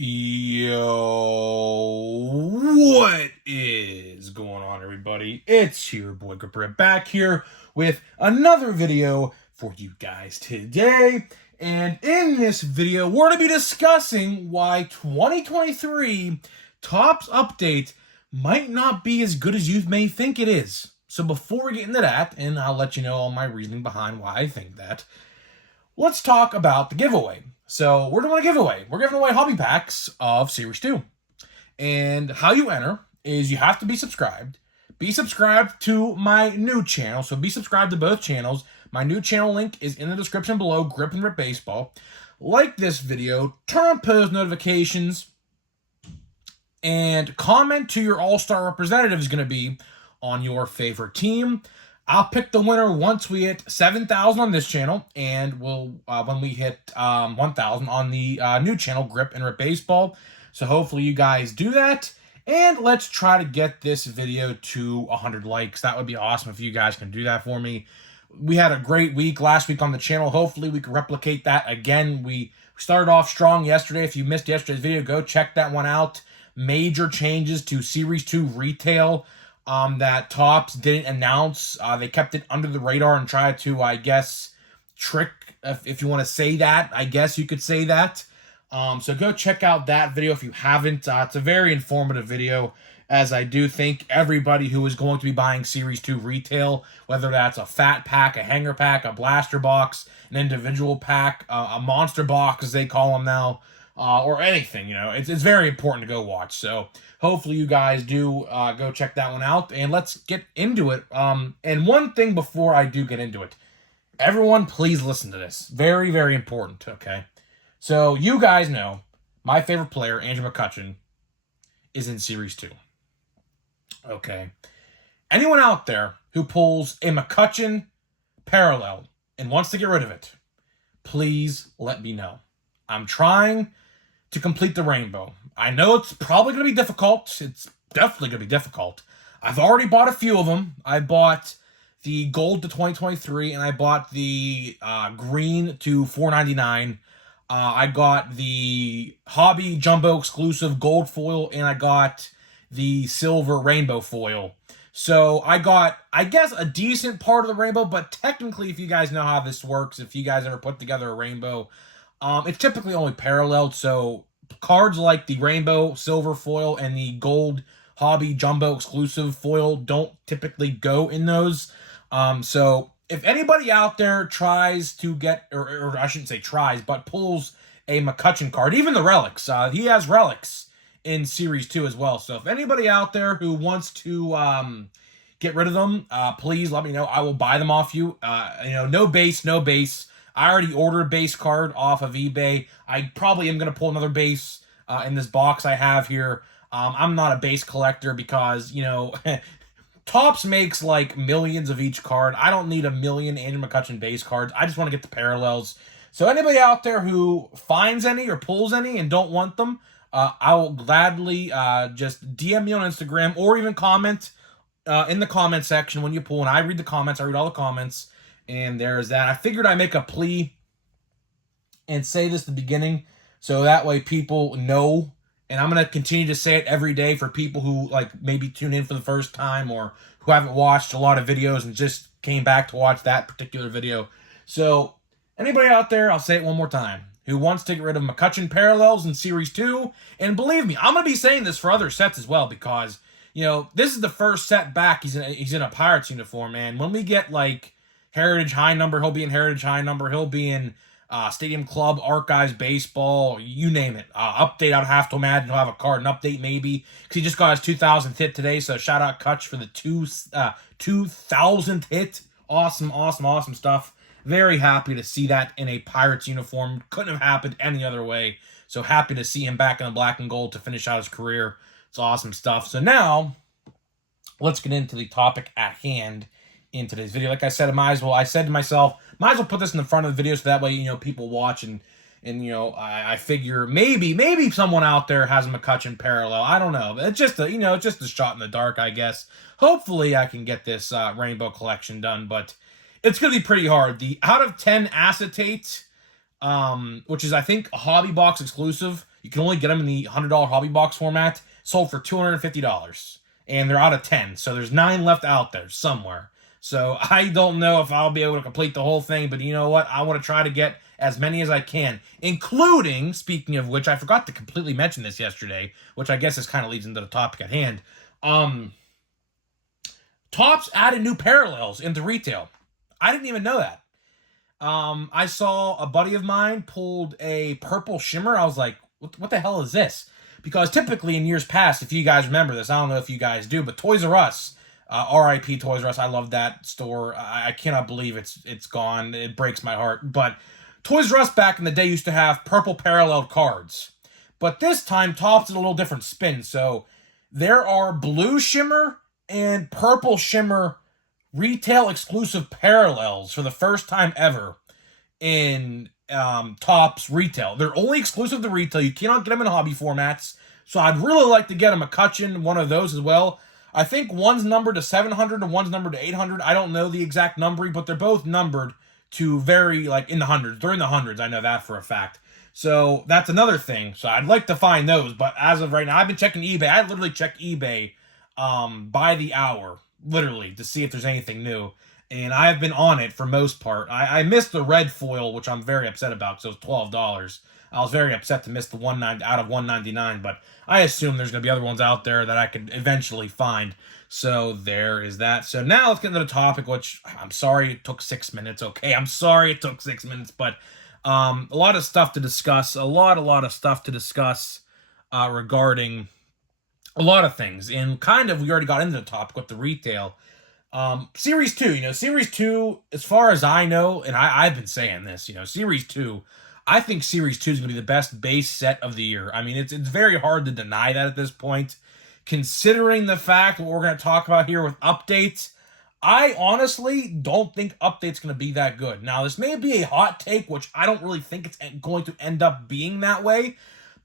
Yo, what is going on, everybody? It's your boy Gripper back here with another video for you guys today. And in this video, we're going to be discussing why 2023 Topps Update might not be as good as you may think it is. So before we get into that, and I'll let you know all my reasoning behind why I think that, let's talk about the giveaway. So we're doing a giveaway. We're giving away hobby packs of Series 2. And how you enter is you have to be subscribed. Be subscribed to my new channel. So be subscribed to both channels. My new channel link is in the description below, Grip and Rip Baseball. Like this video, turn on post notifications, and comment who your all-star representative is going to be on your favorite team. I'll pick the winner once we hit 7,000 on this channel, and we'll when we hit 1,000 on the new channel, Grip and Rip Baseball. So hopefully you guys do that, and let's try to get this video to 100 likes. That would be awesome if you guys can do that for me. We had a great week last week on the channel. Hopefully we can replicate that again. We started off strong yesterday. If you missed yesterday's video, go check that one out. Major changes to Series 2 retail that Topps didn't announce. They kept it under the radar and tried to, I guess, trick, if you want to say that. I guess you could say that. So go check out that video if you haven't. It's a very informative video, as I do think everybody who is going to be buying Series 2 retail, whether that's a fat pack, a hanger pack, a blaster box, an individual pack, a monster box, as they call them now, or anything, it's very important to go watch. So hopefully you guys do go check that one out, and let's get into it. And one thing before I do get into it, everyone please listen to this. Very, very important, okay? So you guys know my favorite player, Andrew McCutchen, is in Series 2. Okay. Anyone out there who pulls a McCutchen parallel and wants to get rid of it, please let me know. I'm trying to complete the rainbow. I know it's probably going to be difficult. It's definitely going to be difficult. I've already bought a few of them. I bought the gold to 2023, and I bought the green to $4.99. I got the hobby jumbo exclusive gold foil, and I got the silver rainbow foil. So I got, I guess, a decent part of the rainbow, but technically, if you guys know how this works, if you guys ever put together a rainbow, it's typically only paralleled. So cards like the rainbow silver foil and the gold hobby jumbo exclusive foil don't typically go in those. So if anybody out there tries to get, or I shouldn't say tries, but pulls a McCutchen card, even the relics, he has relics in Series 2 as well. So if anybody out there who wants to get rid of them, please let me know. I will buy them off you. No base, no base. I already ordered a base card off of eBay. I probably am going to pull another base in this box I have here. I'm not a base collector because, Topps makes like millions of each card. I don't need a million Andrew McCutchen base cards. I just want to get the parallels. So anybody out there who finds any or pulls any and don't want them, I will gladly just DM me on Instagram or even comment in the comment section when you pull. And I read the comments. I read all the comments. And there's that. I figured I'd make a plea and say this at the beginning so that way people know. And I'm going to continue to say it every day for people who maybe tune in for the first time or who haven't watched a lot of videos and just came back to watch that particular video. So anybody out there, I'll say it one more time, who wants to get rid of McCutchen parallels in Series 2, and believe me, I'm going to be saying this for other sets as well because, this is the first set back. He's in a Pirates uniform, and when we get Heritage High Number, he'll be in Heritage High Number. He'll be in Stadium Club, Archives Baseball, you name it. Update, I'd have to imagine he'll have a card, an update maybe, because he just got his 2,000th hit today, so shout out Kutch for the 2,000th hit. Awesome, awesome, awesome stuff. Very happy to see that in a Pirates uniform. Couldn't have happened any other way. So happy to see him back in the black and gold to finish out his career. It's awesome stuff. So now, let's get into the topic at hand in today's video. Like I said, I said to myself, might as well put this in the front of the video so that way, people watch and I figure maybe someone out there has a McCutchen parallel. I don't know. It's just a shot in the dark, I guess. Hopefully I can get this rainbow collection done, but it's going to be pretty hard. The out of 10 acetate, which is I think a hobby box exclusive, You can only get them in the $100 hobby box format. Sold for $250. And they're out of 10. So there's 9 left out there somewhere. So I don't know if I'll be able to complete the whole thing, but you know what? I want to try to get as many as I can, including, speaking of which, I forgot to completely mention this yesterday, which I guess this kind of leads into the topic at hand. Topps added new parallels into retail. I didn't even know that. I saw a buddy of mine pulled a purple shimmer. I was like, what the hell is this? Because typically in years past, if you guys remember this, I don't know if you guys do, but Toys R Us, R.I.P. Toys R Us, I love that store. I cannot believe it's gone. It breaks my heart. But Toys R Us back in the day used to have purple paralleled cards. But this time, Topps did a little different spin. So there are blue shimmer and purple shimmer retail exclusive parallels for the first time ever in Topps retail. They're only exclusive to retail. You cannot get them in hobby formats. So I'd really like to get a McCutcheon, one of those as well. I think one's numbered to 700 and one's numbered to 800. I don't know the exact numbering, but they're both numbered to very, like, in the hundreds. They're in the hundreds. I know that for a fact. So that's another thing. So I'd like to find those. But as of right now, I've been checking eBay. I literally check eBay by the hour, literally, to see if there's anything new. And I have been on it for most part. I missed the red foil, which I'm very upset about, because it was $12. I was very upset to miss the 190 out of 199, but I assume there's going to be other ones out there that I could eventually find. So there is that. So now let's get into the topic, which I'm sorry it took 6 minutes. Okay, I'm sorry it took 6 minutes, but a lot of stuff to discuss. A lot of stuff to discuss regarding a lot of things. And kind of we already got into the topic with the retail. Series 2, Series 2, as far as I know, and I've been saying this, Series 2, I think Series 2 is going to be the best base set of the year. I mean, it's very hard to deny that at this point. Considering the fact what we're going to talk about here with updates, I honestly don't think update's going to be that good. Now, this may be a hot take, which I don't really think it's going to end up being that way.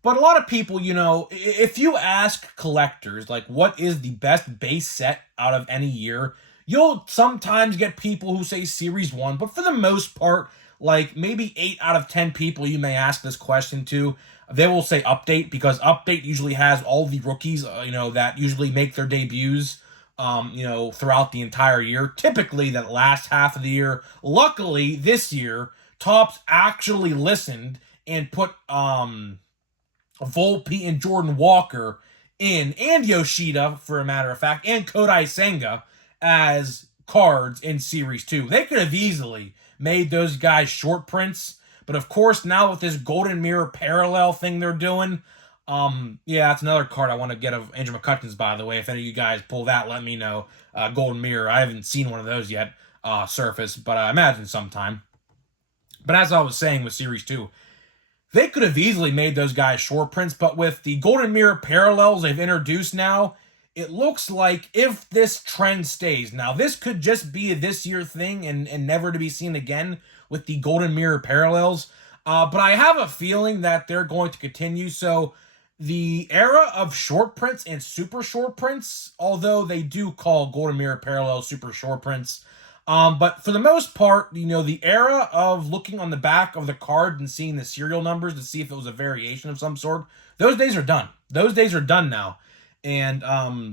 But a lot of people, if you ask collectors, like, what is the best base set out of any year, you'll sometimes get people who say Series 1, but for the most part, like, maybe 8 out of 10 people you may ask this question to, they will say Update, because Update usually has all the rookies, that usually make their debuts, throughout the entire year. Typically, that last half of the year. Luckily, this year, Topps actually listened and put, Volpe and Jordan Walker in, and Yoshida, for a matter of fact, and Kodai Senga as cards in Series 2. They could have easily made those guys short prints, but of course, now with this Golden Mirror parallel thing they're doing, that's another card I want to get of Andrew McCutcheon's, by the way. If any of you guys pull that, let me know. Golden Mirror, I haven't seen one of those yet, surface, but I imagine sometime. But as I was saying with Series 2, they could have easily made those guys short prints, but with the Golden Mirror parallels they've introduced now, it looks like if this trend stays, now this could just be a this year thing and never to be seen again with the Golden Mirror parallels, but I have a feeling that they're going to continue. So the era of short prints and super short prints, although they do call Golden Mirror parallels super short prints, but for the most part, the era of looking on the back of the card and seeing the serial numbers to see if it was a variation of some sort, those days are done. Those days are done now. And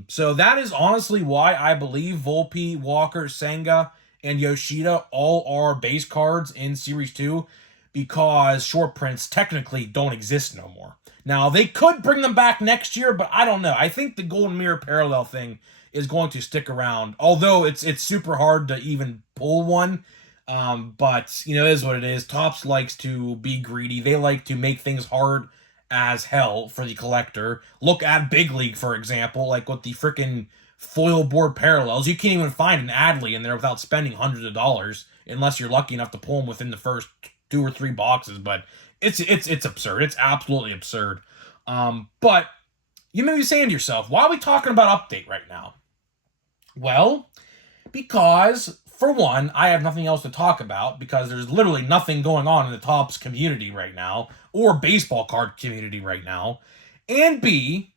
so that is honestly why I believe Volpe, Walker, Senga, and Yoshida all are base cards in Series 2, because short prints technically don't exist no more. Now, they could bring them back next year, but I don't know. I think the Golden Mirror parallel thing is going to stick around, although it's super hard to even pull one. But it is what it is. Topps likes to be greedy. They like to make things hard as hell for the collector. Look at Big League, for example, like with the freaking foil board parallels. You can't even find an Adley in there without spending hundreds of dollars, unless you're lucky enough to pull them within the first 2 or 3 boxes. But it's absurd. It's absolutely absurd. But you may be saying to yourself, why are we talking about Update right now? Well, because, for one, I have nothing else to talk about, because there's literally nothing going on in the Topps community right now, or baseball card community right now. And B,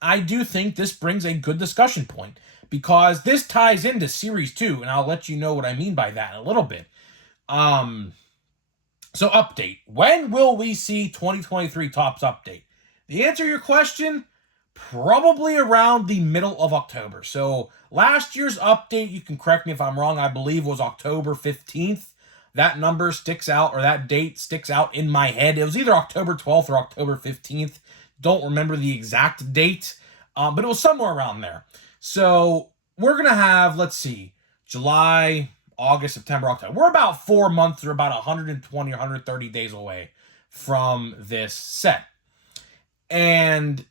I do think this brings a good discussion point, because this ties into Series 2, and I'll let you know what I mean by that in a little bit. So Update. When will we see 2023 Topps Update? The answer to your question, probably around the middle of October. So last year's update, you can correct me if I'm wrong, I believe was October 15th. That number sticks out, or that date sticks out in my head. It was either October 12th or October 15th. Don't remember the exact date, but it was somewhere around there. So we're going to have, let's see, July, August, September, October. We're about 4 months or about 120 or 130 days away from this set. And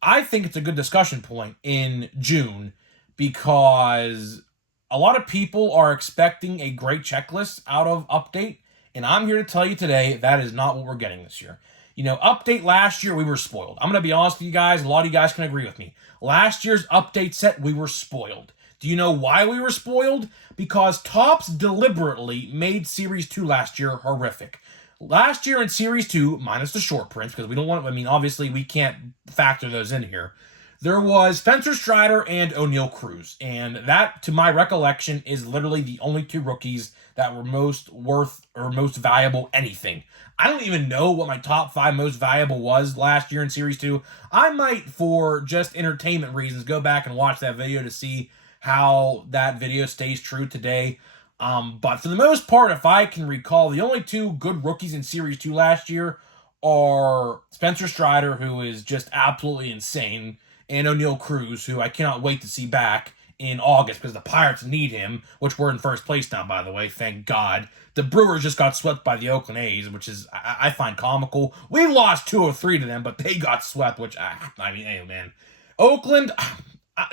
I think it's a good discussion point in June because a lot of people are expecting a great checklist out of Update. And I'm here to tell you today that is not what we're getting this year. You know, Update last year, we were spoiled. I'm going to be honest with you guys. A lot of you guys can agree with me. Last year's Update set, we were spoiled. Do you know why we were spoiled? Because Topps deliberately made Series 2 last year horrific. Last year in Series 2, minus the short prints, because we don't want, I mean, obviously we can't factor those in here. There was Spencer Strider and O'Neal Cruz. And that, to my recollection, is literally the only two rookies that were most worth or most valuable anything. I don't even know what my top 5 most valuable was last year in Series 2. I might, for just entertainment reasons, go back and watch that video to see how that video stays true today. But for the most part, if I can recall, the only two good rookies in Series 2 last year are Spencer Strider, who is just absolutely insane, and O'Neal Cruz, who I cannot wait to see back in August because the Pirates need him, which we're in first place now, by the way, thank God. The Brewers just got swept by the Oakland A's, which is, I find comical. We lost 2-3 to them, but they got swept, which, I mean, hey, man. Oakland,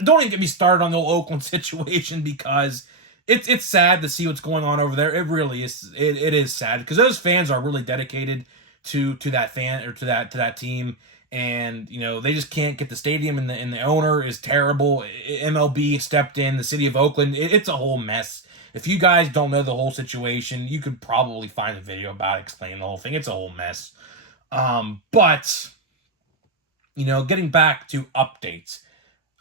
don't even get me started on the Oakland situation because it's sad to see what's going on over there. It really is. It is sad because those fans are really dedicated to that fan or to that team, and you know they just can't get the stadium, and the owner is terrible. MLB stepped in. The city of Oakland. It's a whole mess. If you guys don't know the whole situation, you could probably find a video about explaining the whole thing. It's a whole mess. But you know, getting back to updates,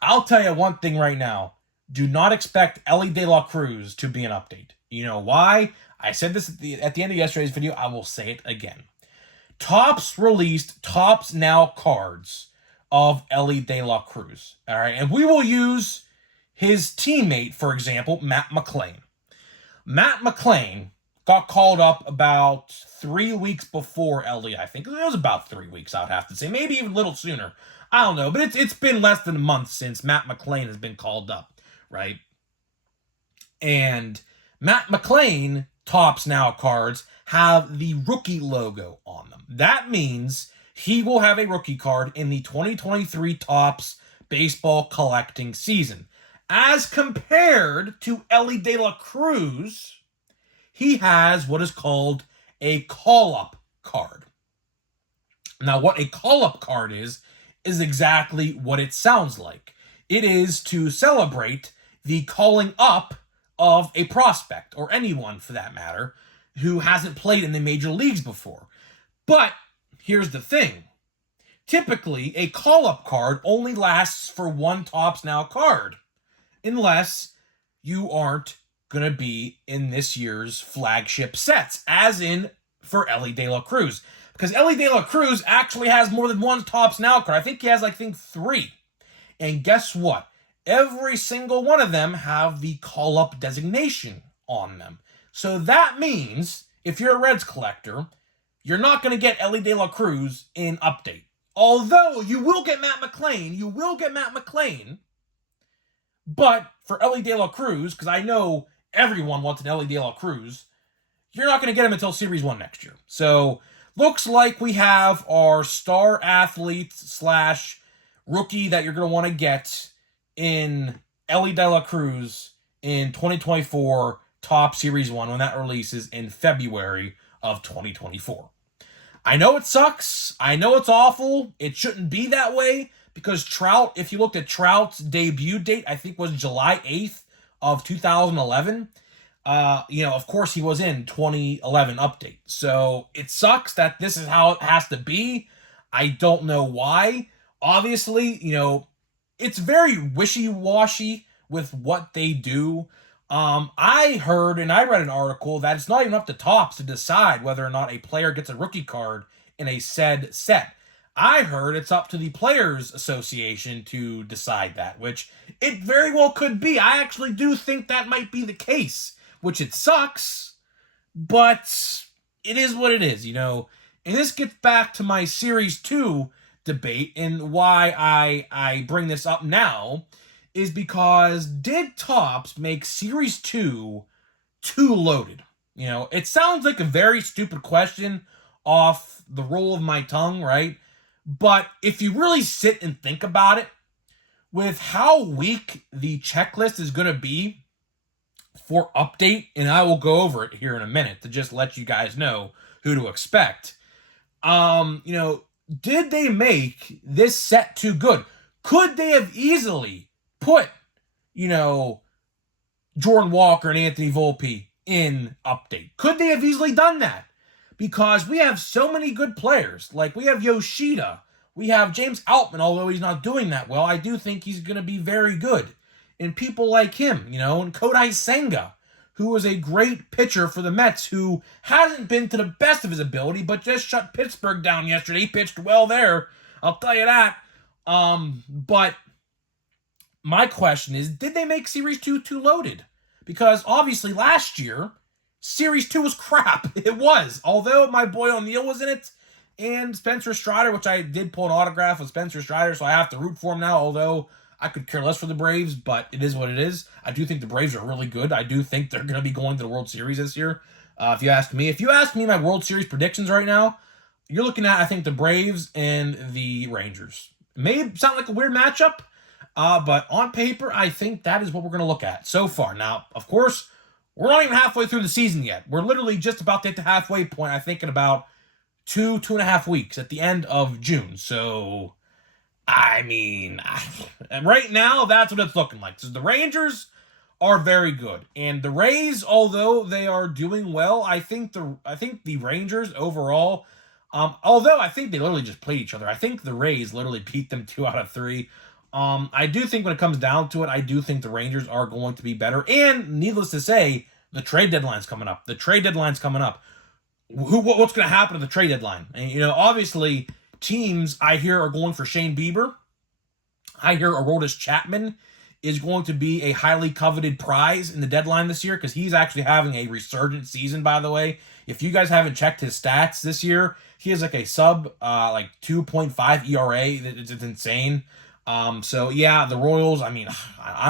I'll tell you one thing right now. Do not expect Elly De La Cruz to be an update. You know why? I said this at the end of yesterday's video. I will say it again. Topps released Topps Now cards of Elly De La Cruz. All right, and we will use his teammate, for example, Matt McLain. Matt McLain got called up about 3 weeks before Elly, I think. It was about 3 weeks, I'd have to say. Maybe even a little sooner. I don't know, but it's been less than a month since Matt McLain has been called up, right? And Matt McLain Topps Now cards have the rookie logo on them. That means he will have a rookie card in the 2023 Topps baseball collecting season. As compared to Elly De La Cruz, he has what is called a call-up card. Now, what a call-up card is exactly what it sounds like. It is to celebrate the calling up of a prospect, or anyone for that matter, who hasn't played in the major leagues before. But here's the thing. Typically, a call-up card only lasts for one Topps Now card, unless you aren't going to be in this year's flagship sets, as in for Elly De La Cruz. Because Elly De La Cruz actually has more than one Topps Now card. I think he has, 3. And guess what? Every single one of them have the call-up designation on them. So that means, if you're a Reds collector, you're not going to get Elly De La Cruz in update. Although, you will get Matt McLain. But for Elly De La Cruz, because I know everyone wants an Elly De La Cruz, you're not going to get him until Series 1 next year. So, looks like we have our star athlete / rookie that you're going to want to get in Elly De La Cruz in 2024 Topps Series 1 when that releases in February of 2024. I know it sucks. I know it's awful. It shouldn't be that way because Trout, if you looked at Trout's debut date, I think was July 8th of 2011. Of course he was in 2011 update. So it sucks that this is how it has to be. I don't know why. Obviously, it's very wishy-washy with what they do. I heard and I read an article that it's not even up to Topps to decide whether or not a player gets a rookie card in a said set. I heard it's up to the Players Association to decide that, which it very well could be. I actually do think that might be the case, which it sucks, but it is what it is, And this gets back to my Series 2 debate, and why I bring this up now is because did Topps make Series 2 too loaded? It sounds like a very stupid question off the roll of my tongue, right? But if you really sit and think about it, with how weak the checklist is going to be for update, and I will go over it here in a minute to just let you guys know who to expect. Did they make this set too good? Could they have easily put, Jordan Walker and Anthony Volpe in update? Could they have easily done that? Because we have so many good players. Like, we have Yoshida. We have James Outman, although he's not doing that well. I do think he's going to be very good. And people like him, and Kodai Senga, who was a great pitcher for the Mets, who hasn't been to the best of his ability, but just shut Pittsburgh down yesterday. He pitched well there, I'll tell you that. But my question is, did they make Series 2 too loaded? Because obviously last year, Series 2 was crap. It was. Although my boy O'Neill was in it, and Spencer Strider, which I did pull an autograph with Spencer Strider, so I have to root for him now, although I could care less for the Braves, but it is what it is. I do think the Braves are really good. I do think they're going to be going to the World Series this year, if you ask me. If you ask me my World Series predictions right now, you're looking at, I think, the Braves and the Rangers. It may sound like a weird matchup, but on paper, I think that is what we're going to look at so far. Now, of course, we're not even halfway through the season yet. We're literally just about to hit the halfway point, I think, in about 2.5 weeks at the end of June. So, right now, that's what it's looking like. So the Rangers are very good. And the Rays, although they are doing well, I think the Rangers overall, although I think they literally just played each other, I think the Rays literally beat them 2 out of 3. I do think when it comes down to it, I do think the Rangers are going to be better. And needless to say, the trade deadline's coming up. What's going to happen at the trade deadline? And, obviously, teams I hear are going for Shane Bieber. I hear Aroldis Chapman is going to be a highly coveted prize in the deadline this year, because he's actually having a resurgent season, by the way. If you guys haven't checked his stats this year, he has like a sub 2.5 ERA. It's insane. So yeah, the Royals, I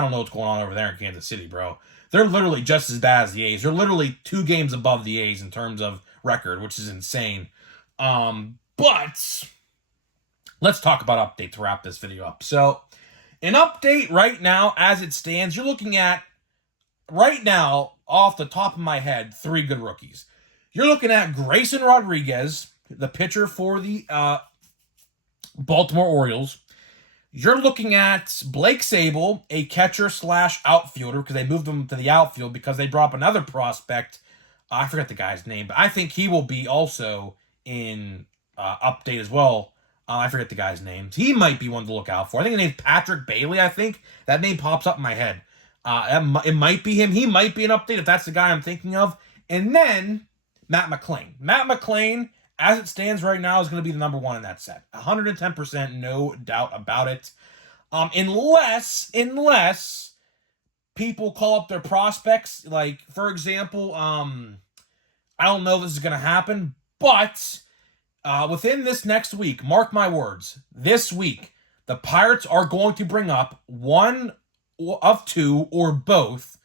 don't know what's going on over there in Kansas City, bro. They're literally just as bad as the A's. They're literally 2 games above the A's in terms of record, which is insane. But let's talk about update to wrap this video up. So, an update right now, as it stands, you're looking at, right now, off the top of my head, 3 good rookies. You're looking at Grayson Rodriguez, the pitcher for the Baltimore Orioles. You're looking at Blake Sable, a catcher/outfielder, because they moved him to the outfield because they brought up another prospect. I forget the guy's name, but I think he will be also in update as well. I forget the guy's name. He might be one to look out for. I think his name's Patrick Bailey, I think. That name pops up in my head. It might be him. He might be an update if that's the guy I'm thinking of. And then Matt McLain. Matt McLain, as it stands right now, is going to be the number 1 in that set. 110%, no doubt about it. Unless people call up their prospects. Like, for example, I don't know if this is going to happen, but within this next week, mark my words, this week, the Pirates are going to bring up one of 2 or both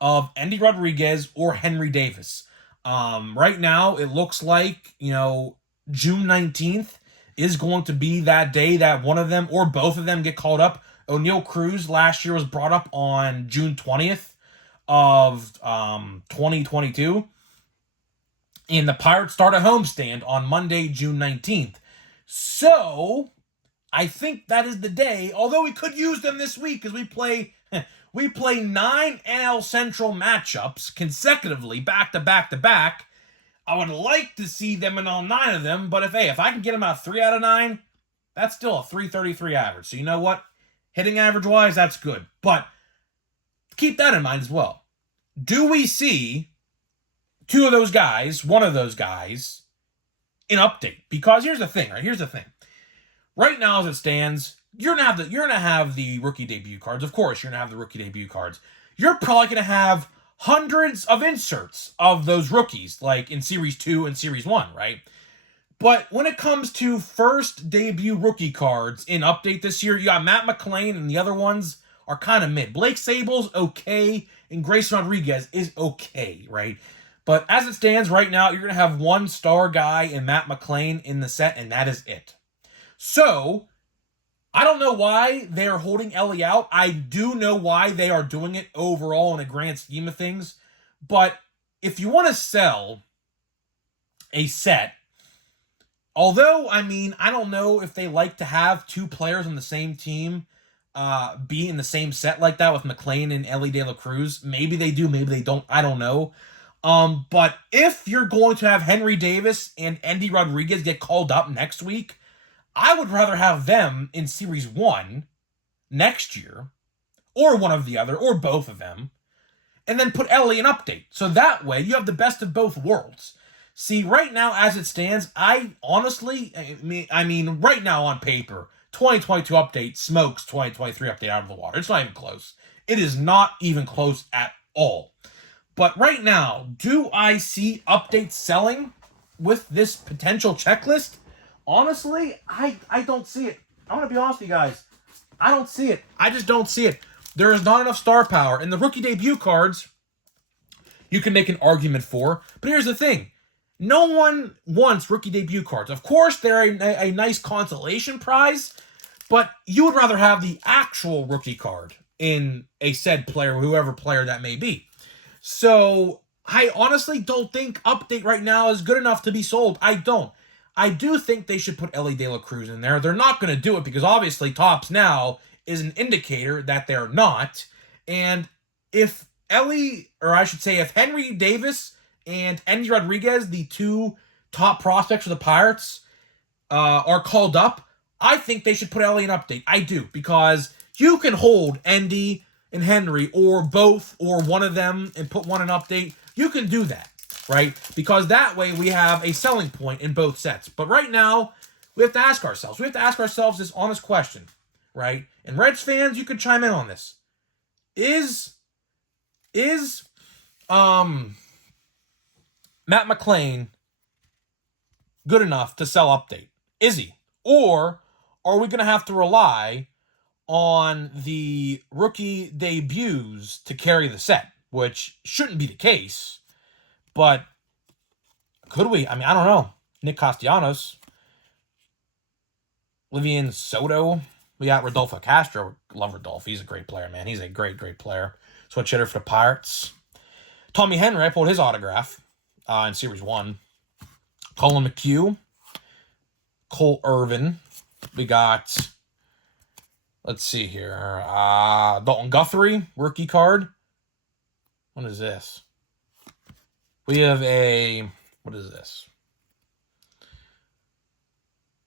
of Endy Rodriguez or Henry Davis. Right now, it looks like, June 19th is going to be that day that one of them or both of them get called up. O'Neal Cruz last year was brought up on June 20th of 2022. And the Pirates start a homestand on Monday, June 19th. So, I think that is the day, although we could use them this week because we play 9 NL Central matchups consecutively, back to back to back. I would like to see them in all 9 of them, but if I can get them out 3 out of 9, that's still a 333 average. So you know what? Hitting average-wise, that's good. But keep that in mind as well. Do we see 2 of those guys, one of those guys, in update? Because here's the thing, right? Here's the thing. right now as it stands, you're gonna have the rookie debut cards. Of course, you're gonna have the rookie debut cards. You're probably gonna have hundreds of inserts of those rookies, like in Series 2 and Series 1, right? But when it comes to first debut rookie cards in Update this year, you got Matt McClain, and the other ones are kind of mid. Blake Sable's okay, and Grayson Rodriguez is okay, right? But as it stands right now, you're going to have one star guy in Matt McClain in the set, and that is it. So, I don't know why they are holding Ellie out. I do know why they are doing it overall in a grand scheme of things. But if you want to sell a set, although, I mean, I don't know if they like to have two players on the same team be in the same set like that with McClain and Ellie De La Cruz. Maybe they do, maybe they don't. I don't know. But if you're going to have Henry Davis and Andy Rodriguez get called up next week, I would rather have them in Series 1 next year, or one of the other, or both of them, and then put Ellie in Update. So that way, you have the best of both worlds. See, right now, as it stands, I honestly, I mean, right now on paper, 2022 Update smokes 2023 Update out of the water. It's not even close. It is not even close at all. But right now, do I see Update selling with this potential checklist? Honestly, I don't see it. I'm going to be honest with you guys. I don't see it. I just don't see it. There is not enough star power. And the rookie debut cards, you can make an argument for. But here's the thing. No one wants rookie debut cards. Of course, they're a nice consolation prize, but you would rather have the actual rookie card in a said player, whoever player that may be. So, I honestly don't think Update right now is good enough to be sold. I don't. I do think they should put Ellie De La Cruz in there. They're not going to do it because obviously Topps now is an indicator that they're not. And if Ellie, or I should say if Henry Davis and Andy Rodriguez, the two top prospects for the Pirates, are called up, I think they should put Ellie in Update. I do, because you can hold Andy and Henry, or both, or one of them, and put one in Update. You can do that, right? Because that way we have a selling point in both sets. But right now, we have to ask ourselves. We have to ask ourselves this honest question, right? And Reds fans, you can chime in on this. Is Matt McClain good enough to sell Update? Is he? Or are we going to have to rely on the rookie debuts to carry the set? Which shouldn't be the case. But could we? I mean, I don't know. Nick Castellanos. Livian Soto. We got Rodolfo Castro. Love Rodolfo. He's a great player, man. He's a great, great player. Switch hitter for the Pirates. Tommy Henry. I pulled his autograph in Series 1. Colin McHugh. Cole Irvin. We got, let's see here. Dalton Guthrie. Rookie card. What is this? We have a, what is this?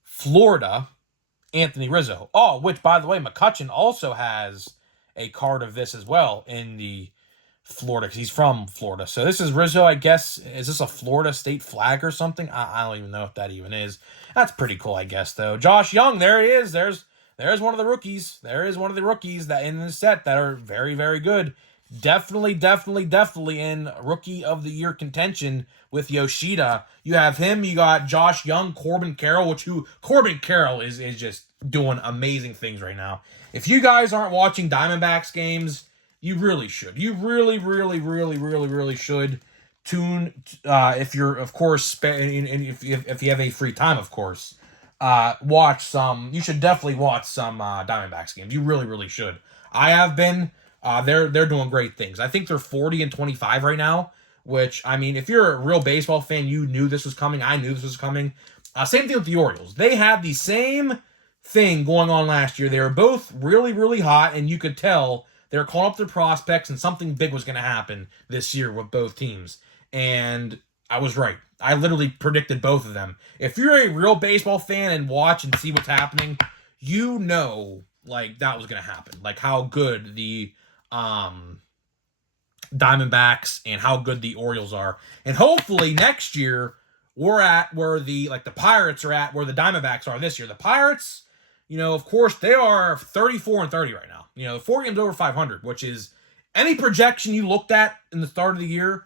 Florida, Anthony Rizzo. Oh, which, by the way, McCutcheon also has a card of this as well in the Florida, because he's from Florida. So this is Rizzo, I guess. Is this a Florida state flag or something? I don't even know if that even is. That's pretty cool, I guess, though. Josh Young, there he is. There's one of the rookies. There is one of the rookies that in the set that are very, very good. Definitely in Rookie of the Year contention with Yoshida. You have him, you got Josh Young, Corbin Carroll, Corbin Carroll is just doing amazing things right now. If you guys aren't watching Diamondbacks games, you really should. You really should tune, if you're, of course, if you have a free time, of course, you should definitely watch some Diamondbacks games. You really should. I have been. They're doing great things. I think they're 40-25 right now, which, I mean, if you're a real baseball fan, you knew this was coming. I knew this was coming. Same thing with the Orioles. They had the same thing going on last year. They were both really hot, and you could tell they were calling up their prospects, and something big was going to happen this year with both teams. And I was right. I literally predicted both of them. If you're a real baseball fan and watch and see what's happening, you know, like, that was going to happen. Like, how good the Diamondbacks and how good the Orioles are. And hopefully next year we're at where the Pirates are at where the Diamondbacks are this year. The Pirates, You know, of course, they are 34-30 right now. You know, the 4 games over 500, which is any projection you looked at in the start of the year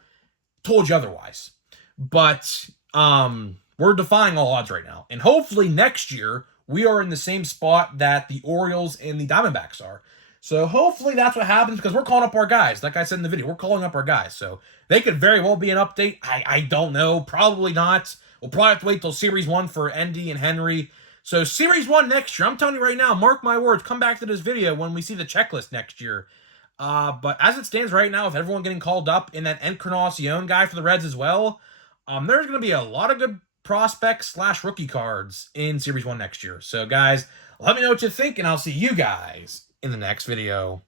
told you otherwise. But we're defying all odds right now. And hopefully next year, we are in the same spot that the Orioles and the Diamondbacks are. So hopefully that's what happens because we're calling up our guys. Like I said in the video, we're calling up our guys. So they could very well be an update. I don't know. Probably not. We'll probably have to wait till Series 1 for Endy and Henry. So Series 1 next year, I'm telling you right now, mark my words, come back to this video when we see the checklist next year. But as it stands right now, with everyone getting called up in that Encarnacion guy for the Reds as well, there's going to be a lot of good prospects / rookie cards in Series 1 next year. So guys, let me know what you think, and I'll see you guys in the next video.